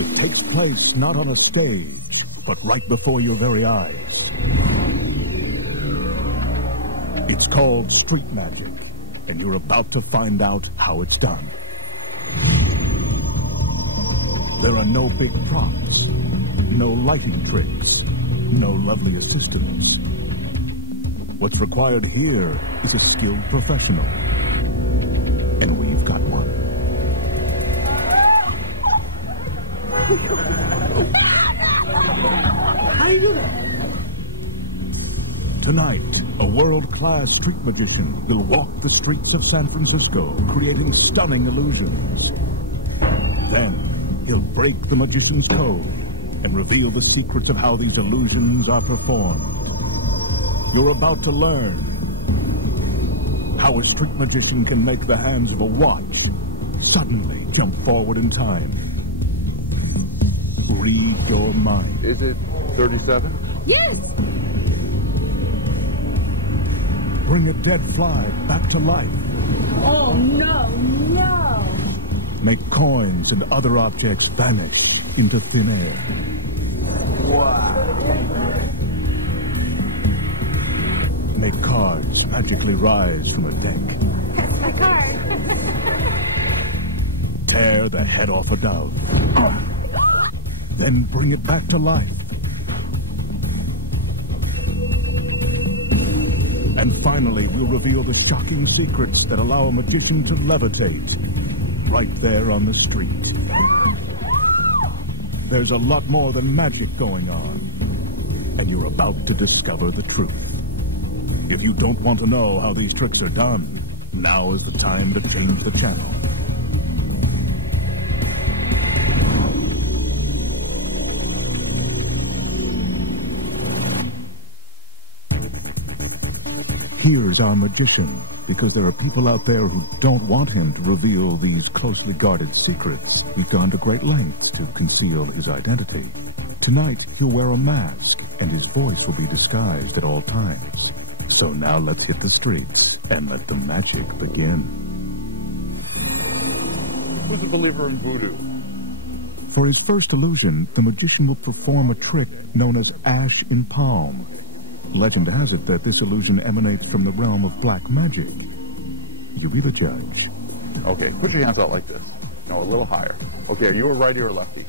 It takes place not on a stage, but right before your very eyes. It's called street magic, and you're about to find out how it's done. There are no big props, no lighting tricks, no lovely assistants. What's required here is a skilled professional, and we've got one. How do you do that? Tonight, a world-class street magician will walk the streets of San Francisco, creating stunning illusions. Then, he'll break the magician's code and reveal the secrets of how these illusions are performed. You're about to learn how a street magician can make the hands of a watch suddenly jump forward in time. Read your mind. Is it 37? Yes! Bring a dead fly back to life. Oh, no, no! Make coins and other objects vanish into thin air. Wow. Make cards magically rise from a deck. That's my card. Tear the head off a dove. Then bring it back to life. And finally, we'll reveal the shocking secrets that allow a magician to levitate right there on the street. There's a lot more than magic going on, and you're about to discover the truth. If you don't want to know how these tricks are done, now is the time to change the channel. Here's our magician, because there are people out there who don't want him to reveal these closely guarded secrets. We've gone to great lengths to conceal his identity. Tonight, he'll wear a mask, and his voice will be disguised at all times. So now let's hit the streets and let the magic begin. Who's a believer in voodoo? For his first illusion, the magician will perform a trick known as ash in palm. Legend has it that this illusion emanates from the realm of black magic. You be the judge. Okay, put your hands out like this. No, a little higher. Okay, are you a righty or a lefty?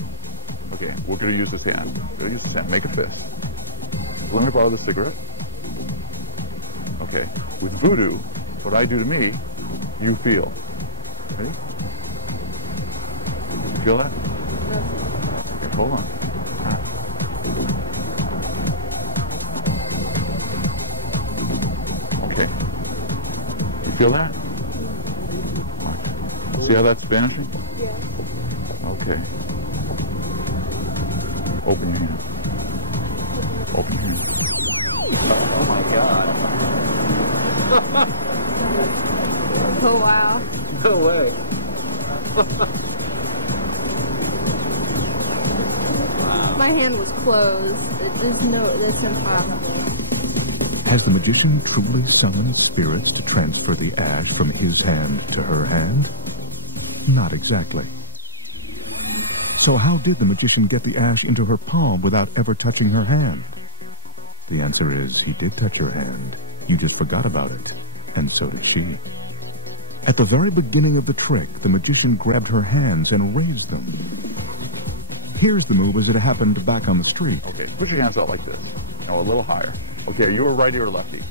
Okay, we're going to use this hand. We're going to use this hand. Make a fist. Let me borrow the cigarette. Okay, with voodoo, what I do to me, you feel. Ready? You feel that? Okay, hold on. Okay. You feel that? See how that's vanishing? Yeah. Okay. Open your hands. Open your hands. Oh my God. Oh, wow. No way. My hand was closed. That's impossible. Has the magician truly summoned spirits to transfer the ash from his hand to her hand? Not exactly. So how did the magician get the ash into her palm without ever touching her hand? The answer is he did touch her hand. You just forgot about it. And so did she. At the very beginning of the trick, the magician grabbed her hands and raised them. Here's the move as it happened back on the street. Okay, put your hands out like this. No, a little higher. Okay, are you a righty or a lefty?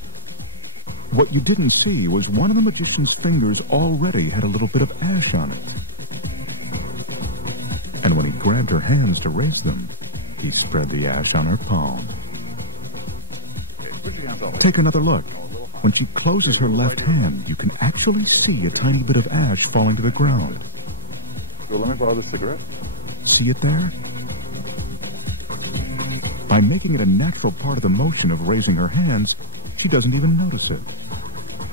What you didn't see was one of the magician's fingers already had a little bit of ash on it. And when he grabbed her hands to raise them, he spread the ash on her palm. Okay, put your hands out like Take another look. When she closes her left hand, you can actually see a tiny bit of ash falling to the ground. So let me borrow the cigarette. See it there? By making it a natural part of the motion of raising her hands, she doesn't even notice it.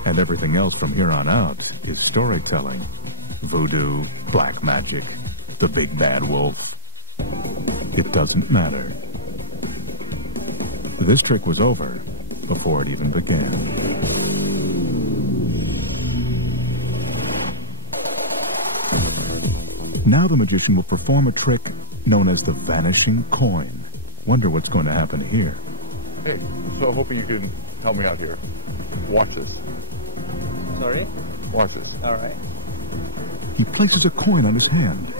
And everything else from here on out is storytelling. Voodoo, black magic, the big bad wolf. It doesn't matter. This trick was over before it even began. Now the magician will perform a trick known as the vanishing coin. Wonder what's going to happen here. Hey, so hoping you can help me out here. Watch this. Sorry? Watch this. All right. He places a coin on his hand.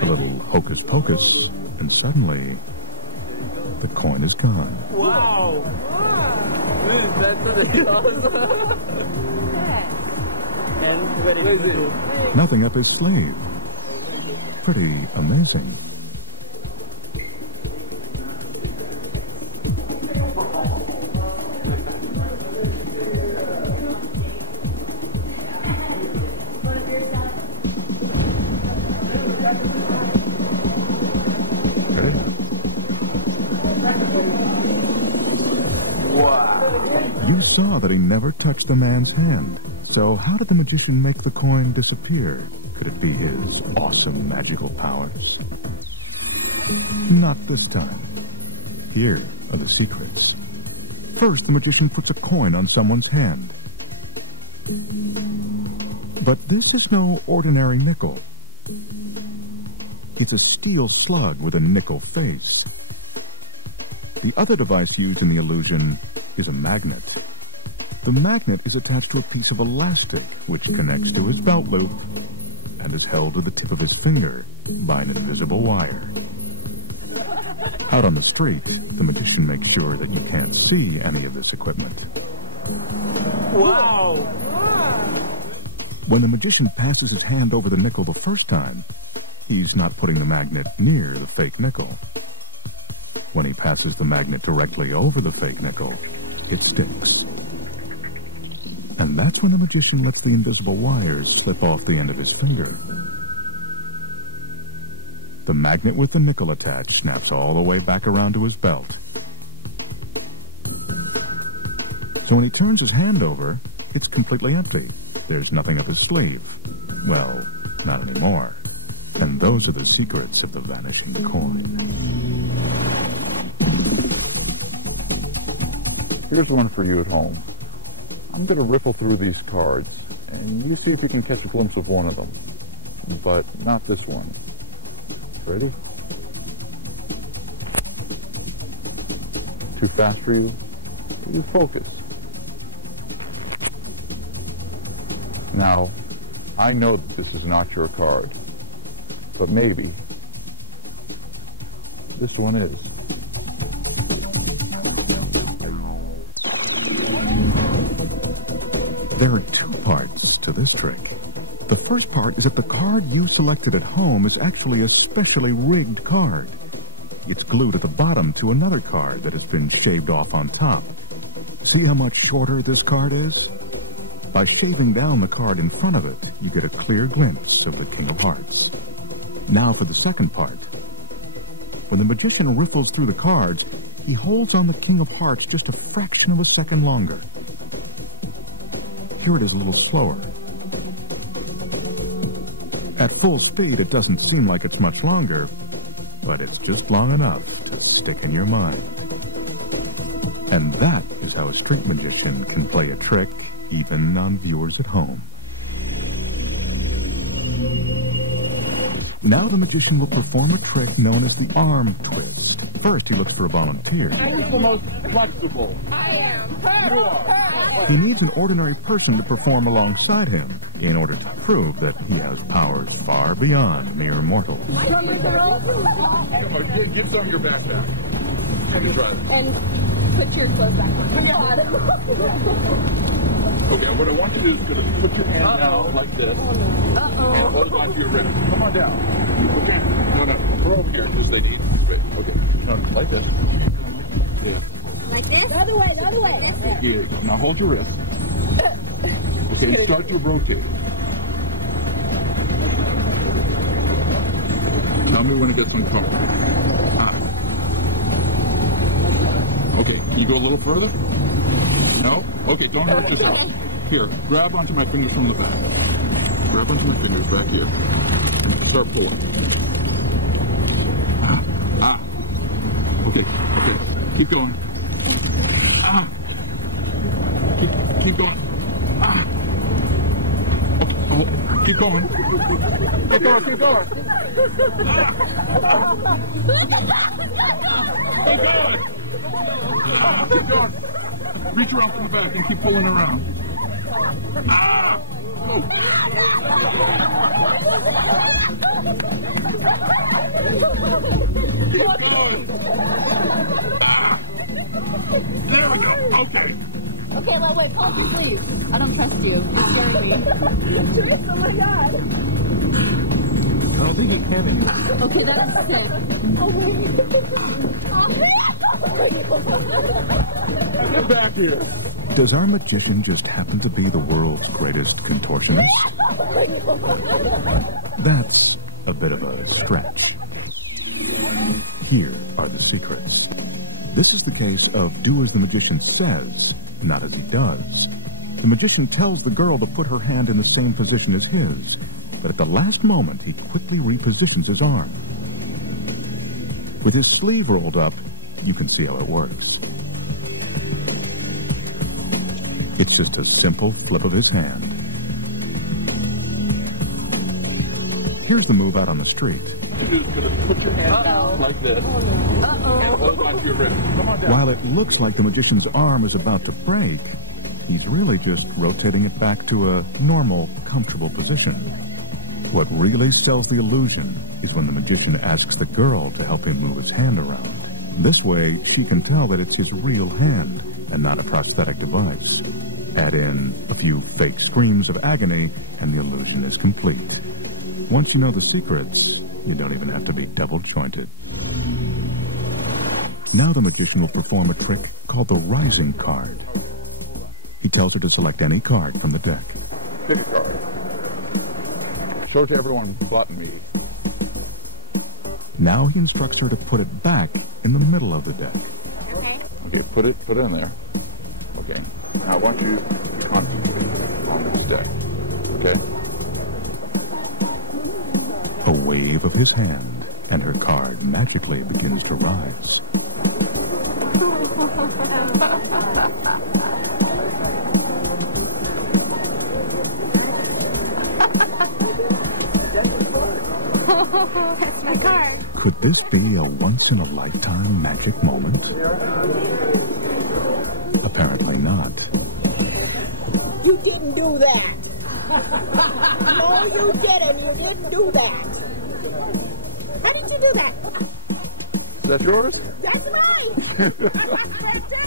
A little hocus pocus, and suddenly the coin is gone. Wow. That's really awesome. And very easy. Nothing up his sleeve. Pretty amazing. You saw that he never touched the man's hand. So how did the magician make the coin disappear? Could it be his awesome magical powers? Not this time. Here are the secrets. First, the magician puts a coin on someone's hand. But this is no ordinary nickel. It's a steel slug with a nickel face. The other device used in the illusion is a magnet. The magnet is attached to a piece of elastic which connects to his belt loop and is held with the tip of his finger by an invisible wire. Out on the street, the magician makes sure that you can't see any of this equipment. Wow. When the magician passes his hand over the nickel the first time, he's not putting the magnet near the fake nickel. When he passes the magnet directly over the fake nickel, it sticks. And that's when the magician lets the invisible wires slip off the end of his finger. The magnet with the nickel attached snaps all the way back around to his belt. So when he turns his hand over, it's completely empty. There's nothing up his sleeve. Well, not anymore. And those are the secrets of the vanishing coin. Here's one for you at home. I'm going to ripple through these cards, and you see if you can catch a glimpse of one of them. But not this one. Ready? Too fast for you? You focus. Now, I know that this is not your card, but maybe this one is. There are two parts to this trick. The first part is that the card you selected at home is actually a specially rigged card. It's glued at the bottom to another card that has been shaved off on top. See how much shorter this card is? By shaving down the card in front of it, you get a clear glimpse of the King of Hearts. Now for the second part. When the magician riffles through the cards, he holds on the King of Hearts just a fraction of a second longer. Here it is a little slower. At full speed, it doesn't seem like it's much longer, but it's just long enough to stick in your mind. And that is how a street magician can play a trick even on viewers at home. Now the magician will perform a trick known as the arm twist. First, he looks for a volunteer. Who's the most flexible? I am. You are. He needs an ordinary person to perform alongside him in order to prove that he has powers far beyond mere mortals. Give some of your backpack. And put your clothes back on. Okay, what I want you to do is put your hand down like this. And hold it onto your wrist. Come on down. Okay. No. We're over here. Just say need. Okay. No, like this. Yeah. Like this? The other way, the other way. Yeah. Now hold your wrist. Okay, start to rotate. Tell me when it gets uncomfortable. Okay, can you go a little further? No? Okay, don't hurt yourself. Here, grab onto my fingers from the back. Grab onto my fingers back here. And start pulling. Okay. Keep going. Keep going. Okay. Keep going. Keep going, keep going. Keep going. Keep going. Reach around from the back and keep pulling around. Ah! Oh. Keep going. Ah! There we go. Okay. Okay, well, wait, pause your sleeve. I don't trust you. You're scaring me. Oh my god. I don't think he's having it. Okay, that's okay. Get back here. Does our magician just happen to be the world's greatest contortionist? That's a bit of a stretch. Here are the secrets. This is the case of do as the magician says, not as he does. The magician tells the girl to put her hand in the same position as his, but at the last moment, he quickly repositions his arm. With his sleeve rolled up, you can see how it works. It's just a simple flip of his hand. Here's the move out on the street. Put your hand down like this. And hold on to your wrist. Come on down. While it looks like the magician's arm is about to break, he's really just rotating it back to a normal, comfortable position. What really sells the illusion is when the magician asks the girl to help him move his hand around. This way, she can tell that it's his real hand and not a prosthetic device. Add in a few fake screams of agony, and the illusion is complete. Once you know the secrets, you don't even have to be double-jointed. Now the magician will perform a trick called the rising card. He tells her to select any card from the deck. Pick a card. Show it to everyone but me. Now he instructs her to put it back in the middle of the deck. Okay, put it in there. Okay. Now I want you to concentrate on this deck. Okay? A wave of his hand, and her card magically begins to rise. That's my card. Could this be a once-in-a-lifetime magic moment? Apparently not. You didn't do that. No, you didn't. You didn't do that. How did you do that? Is that yours? That's mine.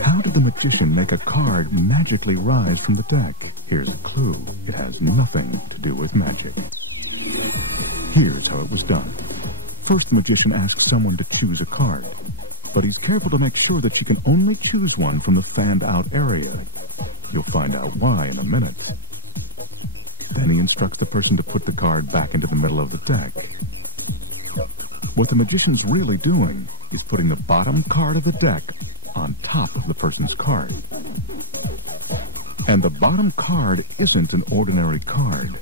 How did the magician make a card magically rise from the deck? Here's a clue. It has nothing to do with magic. Here's how it was done. First, the magician asks someone to choose a card, but he's careful to make sure that she can only choose one from the fanned-out area. You'll find out why in a minute. Then he instructs the person to put the card back into the middle of the deck. What the magician's really doing is putting the bottom card of the deck on top of the person's card. And the bottom card isn't an ordinary card.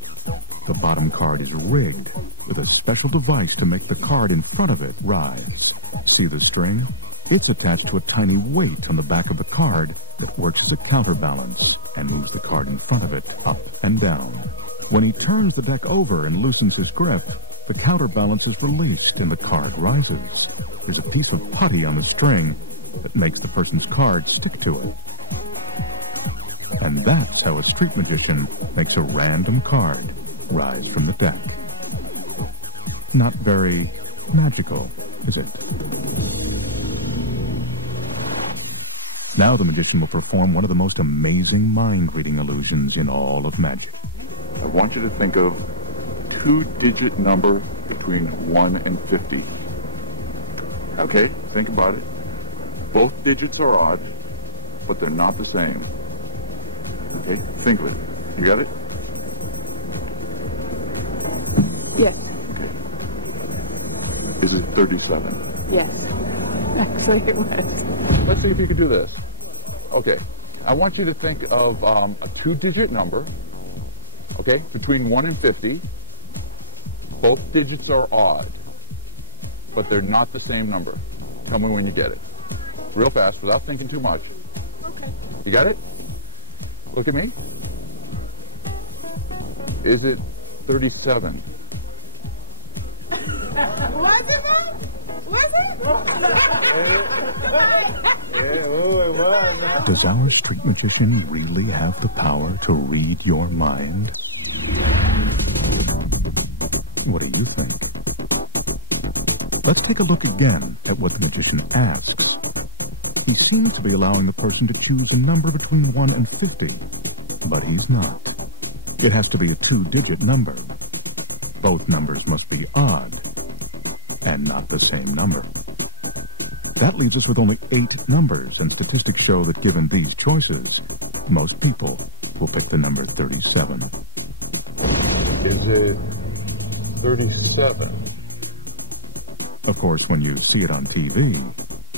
The bottom card is rigged with a special device to make the card in front of it rise. See the string? It's attached to a tiny weight on the back of the card that works as a counterbalance and moves the card in front of it up and down. When he turns the deck over and loosens his grip, the counterbalance is released and the card rises. There's a piece of putty on the string that makes the person's card stick to it. And that's how a street magician makes a random card rise from the deck. Not very magical, is it? Now the magician will perform one of the most amazing mind-reading illusions in all of magic. I want you to think of two-digit number between 1 and 50. Okay? Think about it. Both digits are odd, but they're not the same. Okay? Think of it. You got it? Yes. Okay. Is it 37? Yes. Actually, it was. Let's see if you can do this. Okay. I want you to think of a two-digit number, okay, between 1 and 50. Both digits are odd, but they're not the same number. Tell me when you get it. Real fast, without thinking too much. Okay. You got it? Look at me. Is it 37. Was it that? Was it? Does our street magician really have the power to read your mind? What do you think? Let's take a look again at what the magician asks. He seems to be allowing the person to choose a number between 1 and 50, but he's not. It has to be a 2-digit number. Both numbers must be odd, and not the same number. That leaves us with only 8 numbers, and statistics show that given these choices, most people will pick the number 37. Is it 37? Of course, when you see it on TV,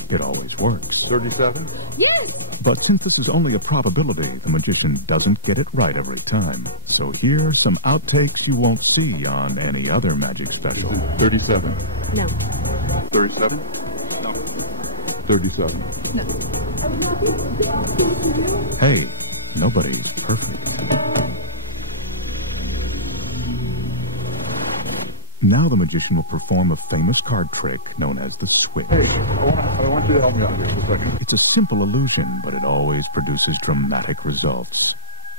it always works. 37? Yes. But since this is only a probability, the magician doesn't get it right every time. So here are some outtakes you won't see on any other magic special. 37. No. 37? No. 37. Hey, nobody's perfect. Now the magician will perform a famous card trick known as the switch. Hey, I want you to help me out here for a second. It's a simple illusion, but it always produces dramatic results.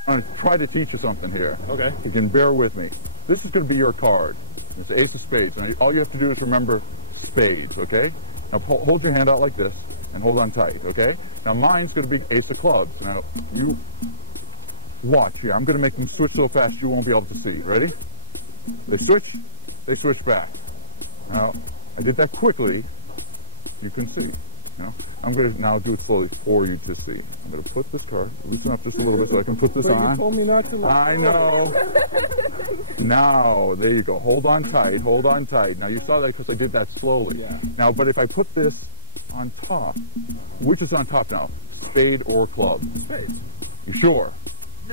I'm going to try to teach you something here. Okay. You can bear with me. This is going to be your card. It's the ace of spades. And all you have to do is remember spades, okay? Now hold your hand out like this and hold on tight, okay? Now mine's going to be ace of clubs. Now you watch here. I'm going to make them switch so fast you won't be able to see. Ready? They switch. They switch back. Now, I did that quickly. You can see. Now, I'm going to now do it slowly for you to see. I'm going to put this card, loosen up just a little bit so I can put this on. You told me not to. I know. Now, there you go. Hold on tight. Hold on tight. Now, you saw that because I did that slowly. Yeah. Now, but if I put this on top, which is on top now? Spade or club? Spade. You sure?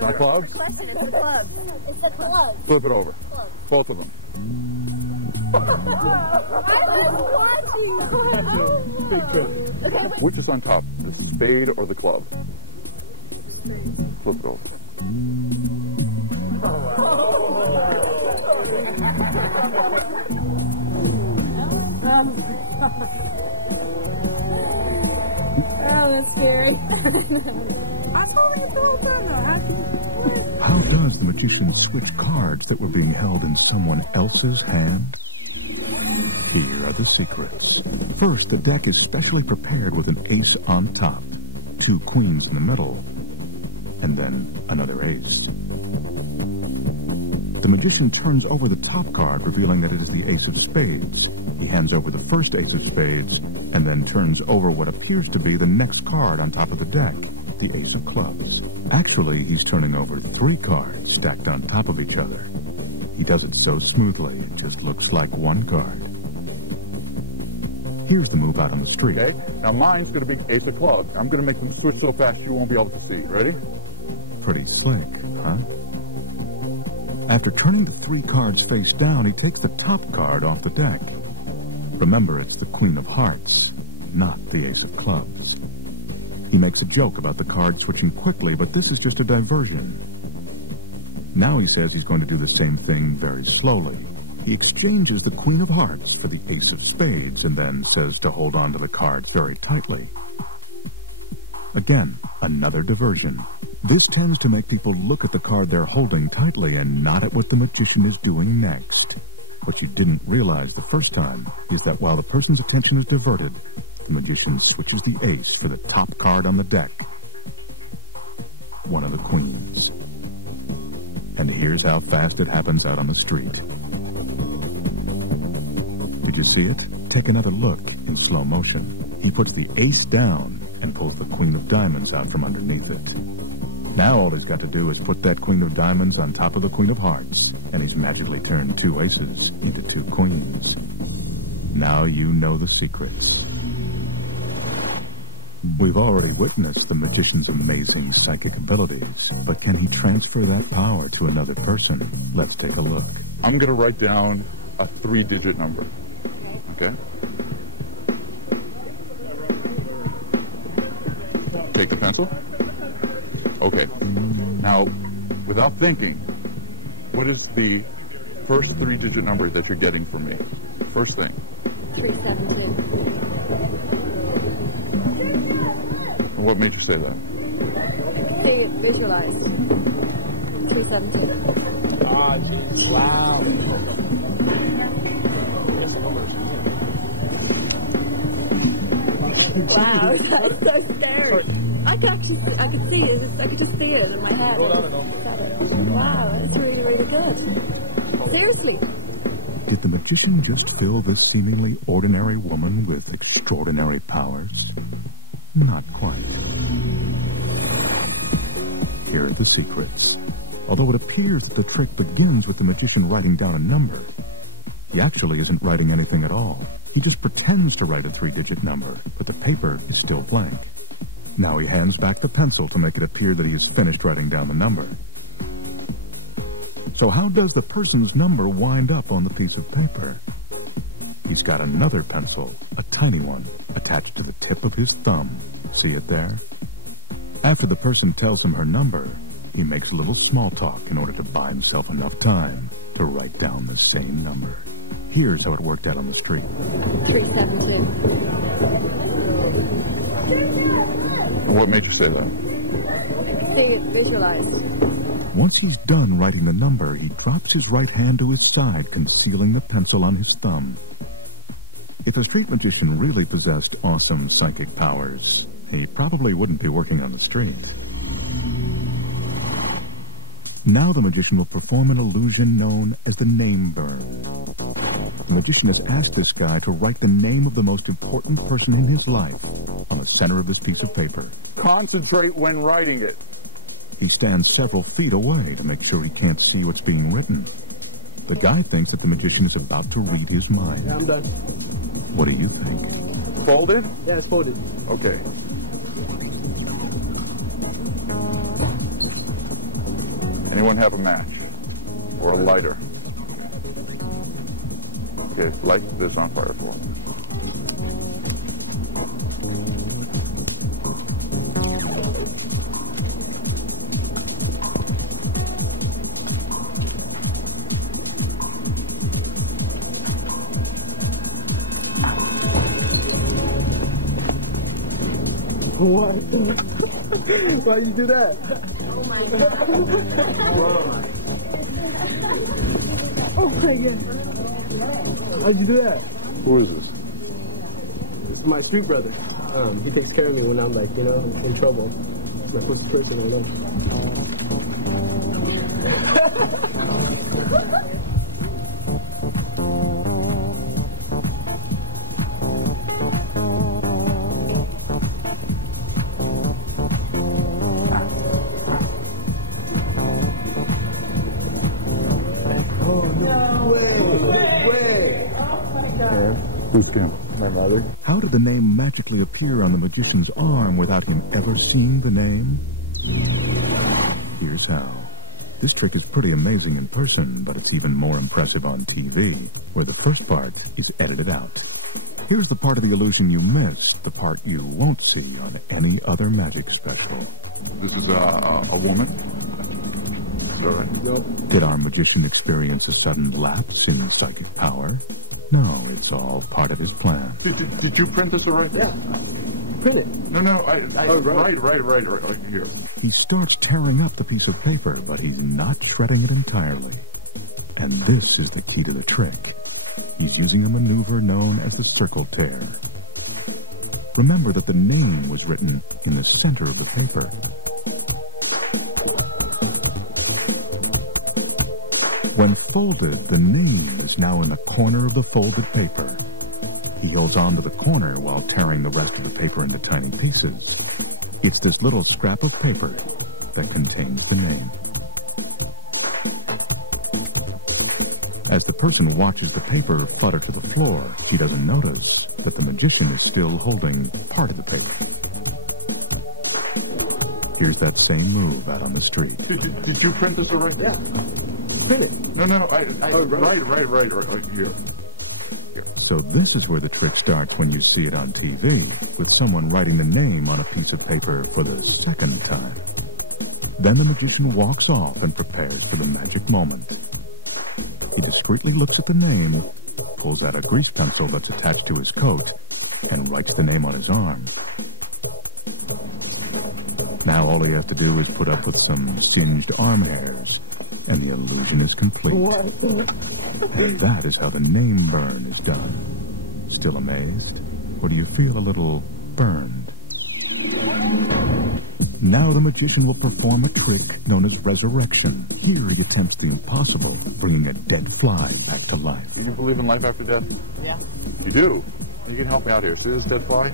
Not clubs? It's the club. It's the club. Flip it over. Both of them. Which is on top, the spade or the club? Flip it over. Oh, that's scary. I saw it the whole time though. How does the magician switch cards that were being held in someone else's hand? Here are the secrets. First, the deck is specially prepared with an ace on top, 2 queens in the middle, and then another ace. The magician turns over the top card, revealing that it is the ace of spades. He hands over the first ace of spades, and then turns over what appears to be the next card on top of the deck, the ace of clubs. Actually, he's turning over 3 cards stacked on top of each other. He does it so smoothly, it just looks like one card. Here's the move out on the street. Okay, now mine's going to be ace of clubs. I'm going to make them switch so fast you won't be able to see. Ready? Pretty slick, huh? After turning the 3 cards face down, he takes the top card off the deck. Remember, it's the Queen of Hearts, not the Ace of Clubs. He makes a joke about the card switching quickly, but this is just a diversion. Now he says he's going to do the same thing very slowly. He exchanges the Queen of Hearts for the Ace of Spades and then says to hold on to the cards very tightly. Again, another diversion. This tends to make people look at the card they're holding tightly and not at what the magician is doing next. What you didn't realize the first time is that while the person's attention is diverted, the magician switches the ace for the top card on the deck, one of the queens. And here's how fast it happens out on the street. Did you see it? Take another look in slow motion. He puts the ace down and pulls the Queen of Diamonds out from underneath it. Now all he's got to do is put that Queen of Diamonds on top of the Queen of Hearts, and he's magically turned 2 aces into 2 queens. Now you know the secrets. We've already witnessed the magician's amazing psychic abilities, but can he transfer that power to another person? Let's take a look. I'm going to write down a 3-digit number. Okay? Take the pencil. Okay. Now, without thinking, what is the first three-digit number that you're getting from me. First thing. 372. What made you say that? See it, visualize. 372. Ah, wow. Wow, I'm so scared. I could see it. I could just see it in my head. Wow, that's really, really good. Seriously. Did the magician just fill this seemingly ordinary woman with extraordinary powers? Not quite. Here are the secrets. Although it appears that the trick begins with the magician writing down a number, he actually isn't writing anything at all. He just pretends to write a three-digit number, but the paper is still blank. Now he hands back the pencil to make it appear that he has finished writing down the number. So how does the person's number wind up on the piece of paper? He's got another pencil, a tiny one, attached to the tip of his thumb. See it there? After the person tells him her number, he makes a little small talk in order to buy himself enough time to write down the same number. Here's how it worked out on the street. 372. What made you say that? See it, visualize. Once he's done writing the number, he drops his right hand to his side, concealing the pencil on his thumb. If a street magician really possessed awesome psychic powers, he probably wouldn't be working on the street. Now the magician will perform an illusion known as the name burn. The magician has asked this guy to write the name of the most important person in his life on the center of this piece of paper. Concentrate when writing it. He stands several feet away to make sure he can't see what's being written. The guy thinks that the magician is about to read his mind. Yeah, I'm done. What do you think? Folded? Yeah, it's folded. Okay. Anyone have a match? Or a lighter? Okay, light this on fire for me. What? Why you do that? Oh my God. Oh my God. Why'd you do that? Who is this? This is my street brother. He takes care of me when I'm like, you know, in trouble. My first person I love. Who's Kim? My mother. How did the name magically appear on the magician's arm without him ever seeing the name? Here's how. This trick is pretty amazing in person, but it's even more impressive on TV, where the first part is edited out. Here's the part of the illusion you missed, the part you won't see on any other magic special. This is a woman? Sorry. No. Did our magician experience a sudden lapse in psychic power? No, it's all part of his plan. Did you print this already? Yeah. Print it. No, right here. He starts tearing up the piece of paper, but he's not shredding it entirely. And this is the key to the trick. He's using a maneuver known as the circle tear. Remember that the name was written in the center of the paper. When folded, the name is now in the corner of the folded paper. He holds on to the corner while tearing the rest of the paper into tiny pieces. It's this little scrap of paper that contains the name. As the person watches the paper flutter to the floor, she doesn't notice that the magician is still holding part of the paper. Here's that same move out on the street. Did you print this already? Yeah. Print it. No. Right here. So this is where the trick starts when you see it on TV, with someone writing the name on a piece of paper for the second time. Then the magician walks off and prepares for the magic moment. He discreetly looks at the name, pulls out a grease pencil that's attached to his coat, and writes the name on his arm. Now all he has to do is put up with some singed arm hairs, and the illusion is complete. And that is how the name burn is done. Still amazed? Or do you feel a little burned? Now the magician will perform a trick known as resurrection. Here he attempts the impossible, bringing a dead fly back to life. Do you believe in life after death? Yeah. You do? You can help me out here. See this dead fly?